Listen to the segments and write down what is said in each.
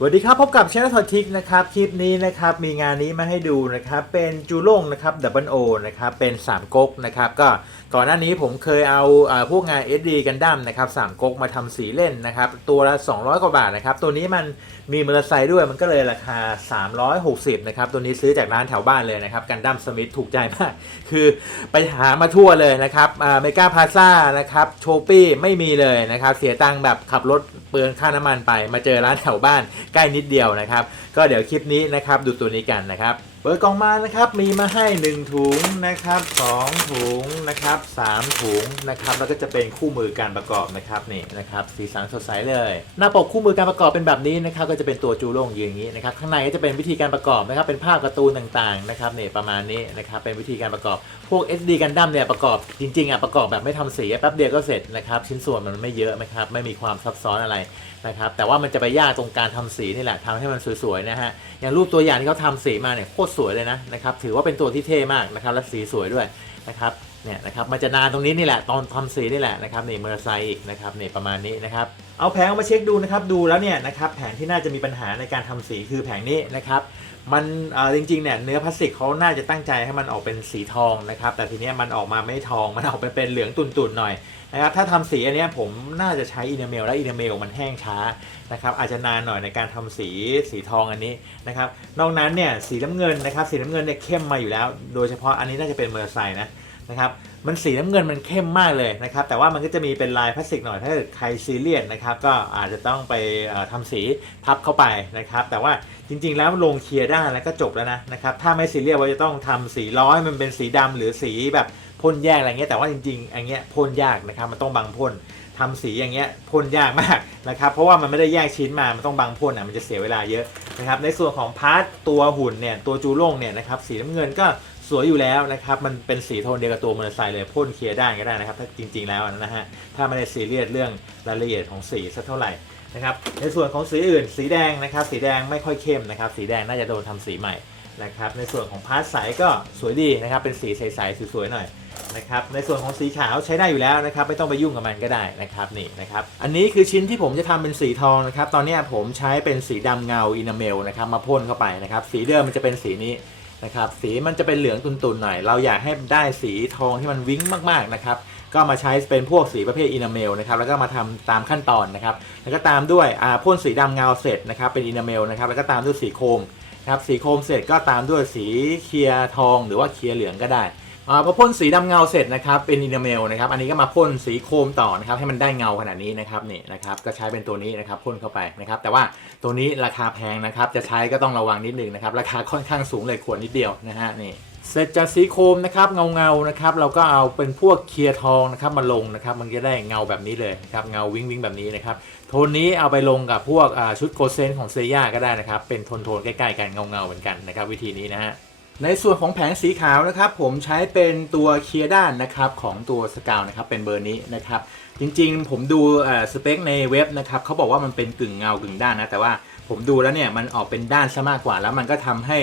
สวัสดีครับ พบกับช anel ทอทิกนะครับ คลิปนี้นะครับ มีงานนี้มาให้ดูนะครับ เป็นจูโล่งนะครับดับเบิลโอนะครับ เป็น3ก๊กนะครับ ก็ก่อนหน้านี้ผมเคยเอาอพวกงาน SD กันดั้มนะครับสามก๊กมาทำสีเล่นนะครับ ตัวละ 200 กว่าบาทนะครับ ตัวนี้มันมีมอเตอร์ไซค์ด้วยมันก็เลยราคา 360 นะครับ ตัวนี้ซื้อจากร้านแถวบ้านเลยนะครับกันดั้มสมิธถูกใจมาก คือไปหามาทั่วเลยนะครับเมกาพาซ่านะครับโชปี้ไม่มีเลยนะครับ เสียตังค์แบบขับรถเปลืองค่าน้ำมันไป มาเจอร้านแถวบ้านใกล้นิดเดียวนะครับ ก็เดี๋ยวคลิปนี้นะครับดูตัวนี้กันนะครับ เปิดกล่องมานะครับมีมาให้ 1 ถุงนะครับ2ถุงนะครับ3ถุงนะครับแล้วก็จะเป็นคู่มือการประกอบนะครับนี่นะครับสีสันสดใสเลย หน้าปกคู่มือการประกอบเป็นแบบนี้นะครับก็จะเป็นตัวจูโล่งยืนอย่างนี้นะครับข้างในก็จะเป็นวิธีการประกอบนะครับเป็นภาพการ์ตูนต่างๆนะครับนี่ประมาณนี้นะครับเป็นวิธีการประกอบพวก SD กันดั้มเนี่ยประกอบจริงๆอะประกอบแบบไม่ทำสีแป๊บเดียวก็เสร็จนะครับชิ้นส่วนมันไม่เยอะนะครับไม่มีความซับซ้อนอะไร นะครับแต่ว่ามันจะไปยากตรงการทำสีนี่แหละทำให้มันสวยๆนะฮะอย่างรูปตัวอย่างที่เขาทำสีมาเนี่ยโคตรสวยเลยนะนะครับถือว่าเป็นตัวที่เท่มากนะครับและสีสวยด้วยนะครับเนี่ยนะครับมันจะนานตรงนี้นี่แหละตอนทำสีนี่แหละนะครับนี่มอเตอร์ไซค์อีกนะครับนี่ประมาณนี้นะครับเอาแผงมาเช็คดูนะครับดูแล้วเนี่ยนะครับแผงที่น่าจะมีปัญหาในการทำสีคือแผงนี้นะครับ มันจริงๆเนี่ยเนื้อพลาสติกเขาน่าจะตั้งใจให้มันออกเป็นสีทองนะครับ แต่ทีเนี้ยมันออกมาไม่ทองมันออกไปเป็นเหลืองตุ่นๆหน่อยนะครับถ้าทำสีอันนี้ผมน่าจะใช้อินาเมลและอินาเมลมันแห้งช้านะครับอาจจะนานหน่อยในการทำสีสีทองอันนี้นะครับนอกนั้นเนี่ยสีน้ำเงินนะครับสีน้ำเงินเนี่ยเข้มมาอยู่แล้ว โดยเฉพาะอันนี้น่าจะเป็นมอเตอร์ไซค์นะนะครับ มันสีน้ำเงินมันเข้มมากเลยนะครับ แต่ว่ามันก็จะมีเป็นลายพลาสติกหน่อยถ้าเกิดใครซีเรียสนะครับ ก็อาจจะต้องไปเอ่อทำสีทับเข้าไปนะครับ แต่ว่าจริง ๆ แล้วลงเคลียร์ได้แล้วก็จบแล้วนะนะครับ ถ้าไม่ซีเรียสว่าจะต้องทำสีร้อยมันเป็นสีดำหรือสีแบบพ่นแยกอะไรเงี้ย แต่ว่าจริงๆอันเงี้ยพ่นยากนะครับ มันต้องบังพ่นทำสีอย่างเงี้ยพ่นยากมากนะครับ เพราะว่ามันไม่ได้แยกชิ้นมา มันต้องบังพ่นอะมันจะเสียเวลาเยอะนะครับ ในส่วนของพาร์ทตัวหุ่นเนี่ยตัวจูโล่งเนี่ยนะครับสีน้ำเงินก็ สวยอยู่แล้วนะครับ มันเป็นสีโทนเดียวกับตัวมอเตอร์ไซค์เลยพ่นเคลียร์ได้ก็ได้นะครับ ถ้าจริง ๆ แล้วนะฮะ ถ้าไม่ได้ซีเรียสเรื่องรายละเอียดของสีสักเท่าไหร่นะครับ ในส่วนของสีอื่น สีแดงนะครับ สีแดงไม่ค่อยเข้มนะครับ สีแดงน่าจะโดนทำสีใหม่นะครับ ในส่วนของพาร์ทใสก็สวยดีนะครับ เป็นสีใสๆสวยๆหน่อยนะครับ ในส่วนของสีขาวใช้ได้อยู่แล้วนะครับ ไม่ต้องไปยุ่งกับมันก็ได้นะครับนี่นะครับ อันนี้คือชิ้นที่ผมจะทำเป็นสีทองนะครับ ตอนนี้ผมใช้เป็นสีดำเงาอินาเมลนะครับมาพ่นเข้าไปนะครับ สีเดิมมันจะเป็นสีนี้ นะครับสีมันจะเป็นเหลืองตุ่นๆหน่อย เราอยากให้ได้สีทองที่มันวิ้งมากๆนะครับก็มาใช้เป็นพวกสีประเภทอินาเมลนะครับแล้วก็มาทำตามขั้นตอนนะครับแล้วก็ตามด้วยอ่าพ่นสีดำเงาเสร็จนะครับเป็นอินาเมลนะครับแล้วก็ตามด้วยสีโคมครับสีโคมเสร็จก็ตามด้วยสีเคลียร์ทองหรือว่าเคลียร์เหลืองก็ได้ อพอพ่นสีดำเงาเสร็จนะครับเป็นอินาเมลนะครับอันนี้ก็มาพ่นสีโคมต่อนะครับให้มันได้เงาขนาดนี้นะครับนี่นะครับก็ใช้เป็นตัวนี้นะครับพ่นเข้าไปนะครับแต่ว่าตัวนี้ราคาแพงนะครับจะใช้ก็ต้องระวังนิดนึงนะครับราคาค่อนข้างสูงเลยขวดนิดเดียวนะฮะนี่เสร็จจากสีโคมนะครับเงาเงานะครับเราก็เอาเป็นพวกเคลียร์ทองนะครับมาลงนะครับมันจะได้เงาแบบนี้เลยนะครับเงาวิ้งวิ้งแบบนี้นะครับโทนนี้เอาไปลงกับพวกชุดโกเซนของเซย่าก็ได้นะครับเป็นโทนโทนใกล้ๆกันเงาเงาเหมือนกันนะครับวิธีนี้นะฮะ ในส่วนของแผงสีขาวนะครับ ผมใช้เป็นตัวเคลียร์ด้านนะครับของตัวสกาวนะครับเป็นเบอร์นี้นะครับจริงๆ ผมดูสเปคในเว็บนะครับเขาบอกว่ามันเป็นกึ่งเงากึ่งด้านนะแต่ว่าผมดูแล้วเนี่ยมันออกเป็นด้านซะมากกว่า แล้วมันก็ทำให้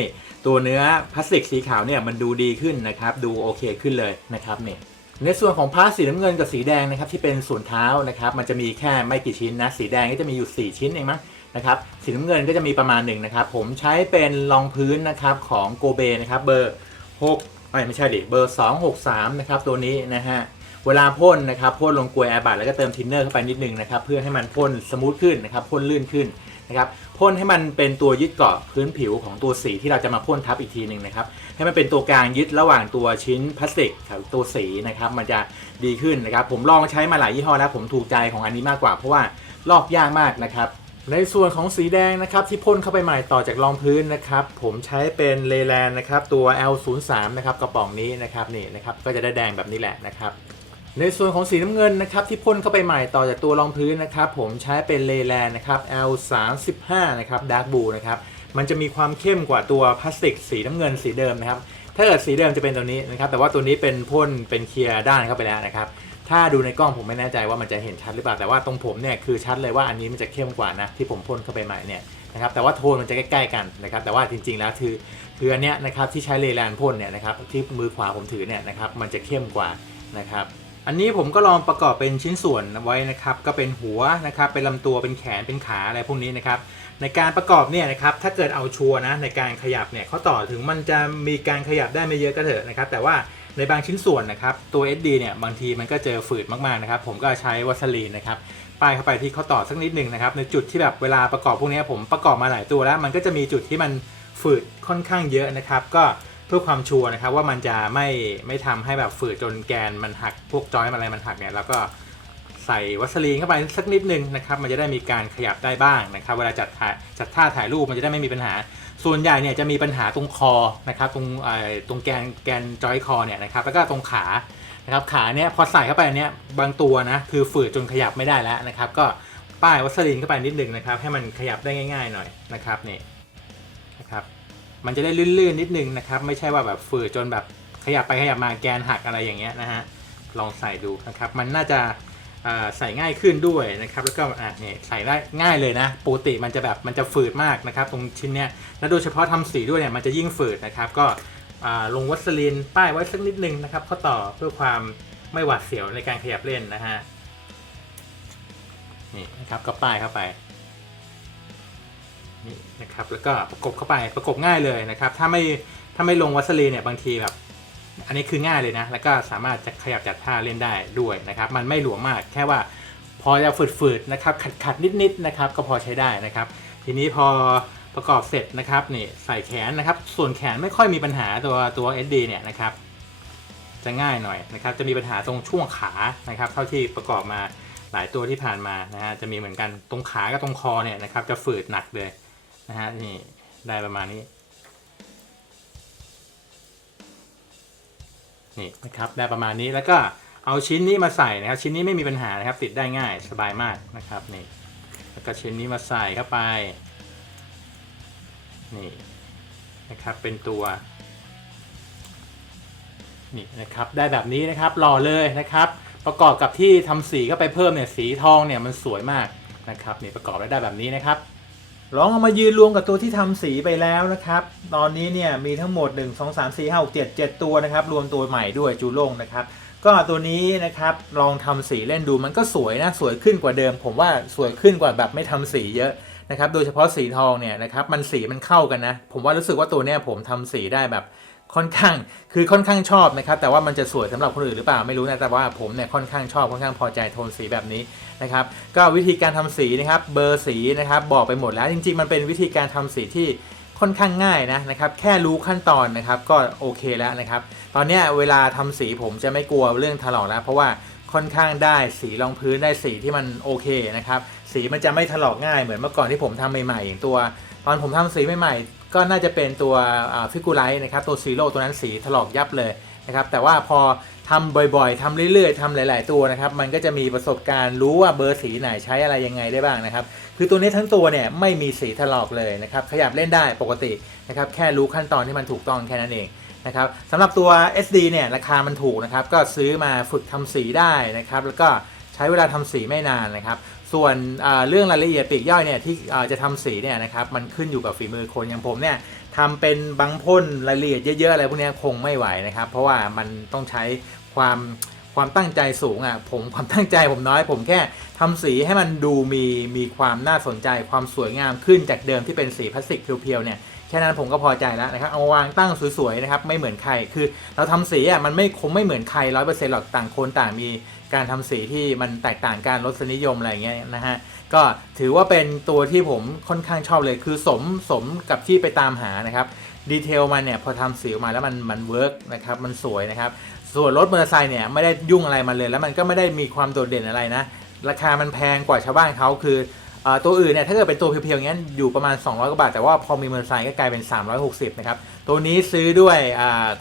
ตัวเนื้อพลาสติกสีขาวเนี่ยมันดูดีขึ้นนะครับดูโอเคขึ้นเลยนะครับเนี่ยในส่วนของพาร์ทสีน้ำเงินกับสีแดงนะครับที่เป็นส่วนเท้านะครับมันจะมีแค่ไม่กี่ชิ้นนะสีแดงก็จะมีอยู่ 4 ชิ้นเองมั้ง นะครับสีน้ำเงินก็จะมีประมาณหนึ่งนะครับ ผมใช้เป็นรองพื้นนะครับของโกเบนะครับเบอร์6ไม่ไม่ใช่ดิเบอร์ 263 นะครับตัวนี้นะฮะเวลาพ่นนะครับพ่นลงกลวยแอร์บัตแล้วก็เติมทินเนอร์เข้าไปนิดนึงนะครับเพื่อให้มันพ่นสมูทขึ้นนะครับพ่นลื่นขึ้นนะครับพ่นให้มันเป็นตัวยึดเกาะพื้นผิวของตัวสีที่เราจะมาพ่นทับอีกทีหนึ่งนะครับให้มันเป็นตัวกลางยึดระหว่างตัวชิ้นพลาสติกกับตัวสีนะครับมันจะดีขึ้นนะครับผมลองใช้มาหลายยี่ห้อแล้วผมถูกใจของอันนี้มากกว่าเพราะว่าลอกยากมากนะครับ ในส่วนของสีแดงนะครับที่พ่นเข้าไปใหม่ต่อจากรองพื้นนะครับ ผมใช้เป็นเลแลนนะครับตัว L03 นะครับกระป๋องนี้นะครับนี่นะครับก็จะได้แดงแบบนี้แหละนะครับ ในส่วนของสีน้ำเงินนะครับที่พ่นเข้าไปใหม่ต่อจากตัวรองพื้นนะครับ ผมใช้เป็นเลแลนนะครับ L35 นะครับดาร์กบูนะครับมันจะมีความเข้มกว่าตัวพลาสติกสีน้ำเงินสีเดิมนะครับถ้าเกิดสีเดิมจะเป็นตัวนี้นะครับแต่ว่าตัวนี้เป็นพ่นเป็นเคลียร์ด้านเข้าไปแล้วนะครับ ถ้าดูในกล้องผมไม่แน่ใจว่ามันจะเห็นชัดหรือเปล่าแต่ว่าตรงผมเนี่ยคือชัดเลยว่าอันนี้มันจะเข้มกว่านะที่ผมพ่นเข้าไปใหม่เนี่ยนะครับแต่ว่าโทนมันจะใกล้ ๆ กันนะครับแต่ว่าจริง ๆ แล้วคือคืออันเนี้ยนะครับที่ใช้เลแลนพ่นเนี่ยนะครับที่มือขวาผมถือเนี่ยนะครับมันจะเข้มกว่านะครับอันนี้ผมก็ลองประกอบเป็นชิ้นส่วนไว้นะครับก็เป็นหัวนะครับเป็นลำตัวเป็นแขนเป็นขาอะไรพวกนี้นะครับ ในการประกอบเนี่ยนะครับถ้าเกิดเอาชัวนะในการขยับเนี่ยข้อต่อถึงมันจะมีการขยับได้ไม่เยอะก็เถอะนะครับแต่ว่าในบางชิ้นส่วนนะครับตัว SD เนี่ยบางทีมันก็เจอฝืดมากๆนะครับผมก็ใช้วัสลีนนะครับป้ายเข้าไปที่ข้อต่อสักนิดหนึ่งนะครับในจุดที่แบบเวลาประกอบพวกนี้ผมประกอบมาหลายตัวแล้ว มันก็จะมีจุดที่มันฝืดค่อนข้างเยอะนะครับก็เพื่อความชัวร์นะครับว่ามันจะไม่ไม่ทำให้แบบฝืดจนแกนมันหักพวกจอยอะไรมันหักเนี่ยแล้วก็ ใส่วัสลีนเข้าไปสักนิดนึงนะครับมันจะได้มีการขยับได้บ้างนะครับเวลาจัดถ่ายจัดท่าถ่ายรูปมันจะได้ไม่มีปัญหา ส่วนใหญ่เนี่ยจะมีปัญหาตรงคอนะครับตรงเอ่อตรงแกนแกนจอยคอเนี่ยนะครับแล้วก็ตรงขานะครับขาเนี่ยพอใส่เข้าไปเนี่ยบางตัวนะคือฝืดจนขยับไม่ได้แล้วนะครับก็ป้ายวัสลีนเข้าไปนิดนึงนะครับให้มันขยับได้ง่าย ๆ หน่อยนะครับนี่นะครับมันจะได้ลื่นๆนิดนึงนะครับไม่ใช่ว่าแบบฝืดจนแบบขยับไปขยับมาแกนหักอะไรอย่างเงี้ยนะฮะลองใส่ดูนะครับมันน่าจะ ใส่ง่ายขึ้นด้วยนะครับแล้วก็อะเนี่ยใส่ได้ง่ายเลยนะปกติมันจะแบบมันจะฝืดมากนะครับ ตรงชิ้นเนี้ยแล้วโดยเฉพาะทำสีด้วยเนี่ยมันจะยิ่งฝืดนะครับ ก็ลงวัสลีนป้ายไว้สักนิดนึงนะครับข้อต่อเพื่อความไม่หวาดเสียวในการขยับเล่นนะฮะนี่นะครับก็ป้ายเข้าไปนี่นะครับแล้วก็ประกบเข้าไปประกบง่ายเลยนะครับ ถ้าไม่ถ้าไม่ลงวัสลีนเนี่ยบางทีแบบ อันนี้คือง่ายเลยนะ แล้วก็สามารถจะขยับจัดท่าเล่นได้ด้วยนะครับ มันไม่หลวมมาก แค่ว่าพอจะฝืดๆนะครับ ขัดๆนิดๆนะครับ ก็พอใช้ได้นะครับ ทีนี้พอประกอบเสร็จนะครับนี่ใส่แขนนะครับ ส่วนแขนไม่ค่อยมีปัญหาตัวตัว SD เนี่ยนะครับ จะง่ายหน่อยนะครับ จะมีปัญหาตรงช่วงขานะครับ เท่าที่ประกอบมาหลายตัวที่ผ่านมานะฮะจะมีเหมือนกันตรงขากับตรงคอเนี่ยนะครับ จะฝืดหนักเลยนะฮะนี่ได้ประมาณนี้ นี่นะครับได้ประมาณนี้แล้วก็เอาชิ้นนี้มาใส่นะครับ ชิ้นนี้ไม่มีปัญหานะครับ ติดได้ง่ายสบายมากนะครับนี่แล้วก็ชิ้นนี้มาใส่เข้าไปนี่นะครับเป็นตัวนี่นะครับได้แบบนี้นะครับหล่อเลยนะครับ ประกอบกับที่ทำสีเข้าไปเพิ่มเนี่ยสีทองเนี่ยมันสวยมากนะครับนี่ประกอบได้ได้แบบนี้นะครับ ลองเอามายืนรวมกับตัวที่ทำสีไปแล้วนะครับ ตอนนี้เนี่ยมีทั้งหมด 1 2 3 4 5 6 7 7 ตัวนะครับ รวมตัวใหม่ด้วยจูโล่งนะครับ ก็ตัวนี้นะครับลองทำสีเล่นดูมันก็สวยนะ สวยขึ้นกว่าเดิม ผมว่าสวยขึ้นกว่าแบบไม่ทำสีเยอะนะครับ โดยเฉพาะสีทองเนี่ยนะครับมันสีมันเข้ากันนะ ผมว่ารู้สึกว่าตัวเนี้ยผมทำสีได้แบบ ค่อนข้างคือค่อนข้างชอบนะครับแต่ว่ามันจะสวยสำหรับคนอื่นหรือเปล่าไม่รู้นะแต่ว่าผมเนี่ยค่อนข้างชอบค่อนข้างพอใจโทนสีแบบนี้นะครับก็วิธีการทำสีนะครับเบอร์สีนะครับบอกไปหมดแล้วจริง ๆ มันเป็นวิธีการทำสีที่ค่อนข้างง่ายนะนะครับแค่รู้ขั้นตอนนะครับก็โอเคแล้วนะครับตอนนี้เวลาทำสีผมจะไม่กลัวเรื่องถลอกแล้ว เพราะว่าค่อนข้างได้สีรองพื้นได้สีที่มันโอเคนะครับสีมันจะไม่ถลอกง่ายเหมือนเมื่อก่อนที่ผมทำใหม่ๆอย่างตัวตอนผมทำสีใหม่ๆ ก็น่าจะเป็นตัวฟิกูไลท์นะครับตัวซีโร่ตัวนั้นสีถลอกยับเลยนะครับแต่ว่าพอทำบ่อยๆทำเรื่อยๆทำหลาย ๆ ตัวนะครับ มันก็จะมีประสบการณ์รู้ว่าเบอร์สีไหนใช้อะไรยังไงได้บ้างนะครับ คือตัวนี้ทั้งตัวเนี่ยไม่มีสีถลอกเลยนะครับ ขยับเล่นได้ปกตินะครับ แค่รู้ขั้นตอนที่มันถูกต้องแค่นั้นเองนะครับสำหรับตัว SD เนี่ยราคามันถูกนะครับ ก็ซื้อมาฝึกทำสีได้นะครับ แล้วก็ใช้เวลาทำสีไม่นานนะครับ ส่วนเรื่องรายละเอียดปีกย่อยเนี่ยที่จะทำสีเนี่ยนะครับมันขึ้นอยู่กับฝีมือคนอย่างผมเนี่ยทำเป็นบางพ่นรายละเอียดเยอะๆอะไรพวกนี้คงไม่ไหวนะครับ เพราะว่ามันต้องใช้ความ ความตั้งใจสูงอะผมความตั้งใจผมน้อย ผมแค่ทำสีให้มันดูมีมีความน่าสนใจความสวยงามขึ้นจากเดิมที่เป็นสีพลาสติกเพียวๆเนี่ยแค่นั้นผมก็พอใจแล้วนะครับเอาวางตั้งสวยๆนะครับไม่เหมือนใครคือเราทำสีอะมันไม่คงไม่เหมือนใครร้อยเปอร์เซ็นต์หรอกต่างคนต่างมีการทำสีที่มันแตกต่างกันรสนิยมอะไรเงี้ยนะฮะก็ถือว่าเป็นตัวที่ผมค่อนข้างชอบเลยคือสมสมกับที่ไปตามหานะครับ ดีเทลมันเนี่ยพอทำสีออกมาแล้วมันมันเวิร์กนะครับมันสวยนะครับ ส่วนรถมอเตอร์ไซค์เนี่ยไม่ได้ยุ่งอะไรมันเลย แล้วมันก็ไม่ได้มีความโดดเด่นอะไรนะ ราคามันแพงกว่าชาวบ้านเขาคืออตัวอื่นเนี่ยถ้าเกิดเป็นตัวเพียวๆอย่างนี้นอยู่ประมาณ 200กว่าบาท แต่ว่าพอมีมอเตอร์ไซค์ก็กลายเป็น 360นะครับตัวนี้ซื้อด้วย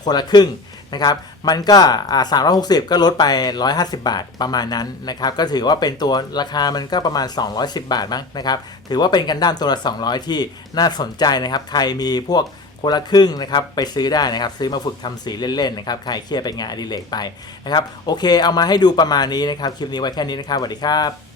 คนละครึ่งนะครับมันก็อ่า360 ก็ลดไป 150 บาทประมาณนั้นนะครับก็ถือว่าเป็นตัวราคามันก็ประมาณ 210 บาทมั้งนะครับถือว่าเป็นกันด้ามตัวละ200 ที่น่าสนใจนะครับใครมีพวก คนละครึ่งนะครับไปซื้อได้นะครับซื้อมาฝึกทำสีเล่นๆนะครับใครเครียดเป็นงานอดิเรกไปนะครับโอเคเอามาให้ดูประมาณนี้นะครับคลิปนี้ไว้แค่นี้นะครับสวัสดีครับ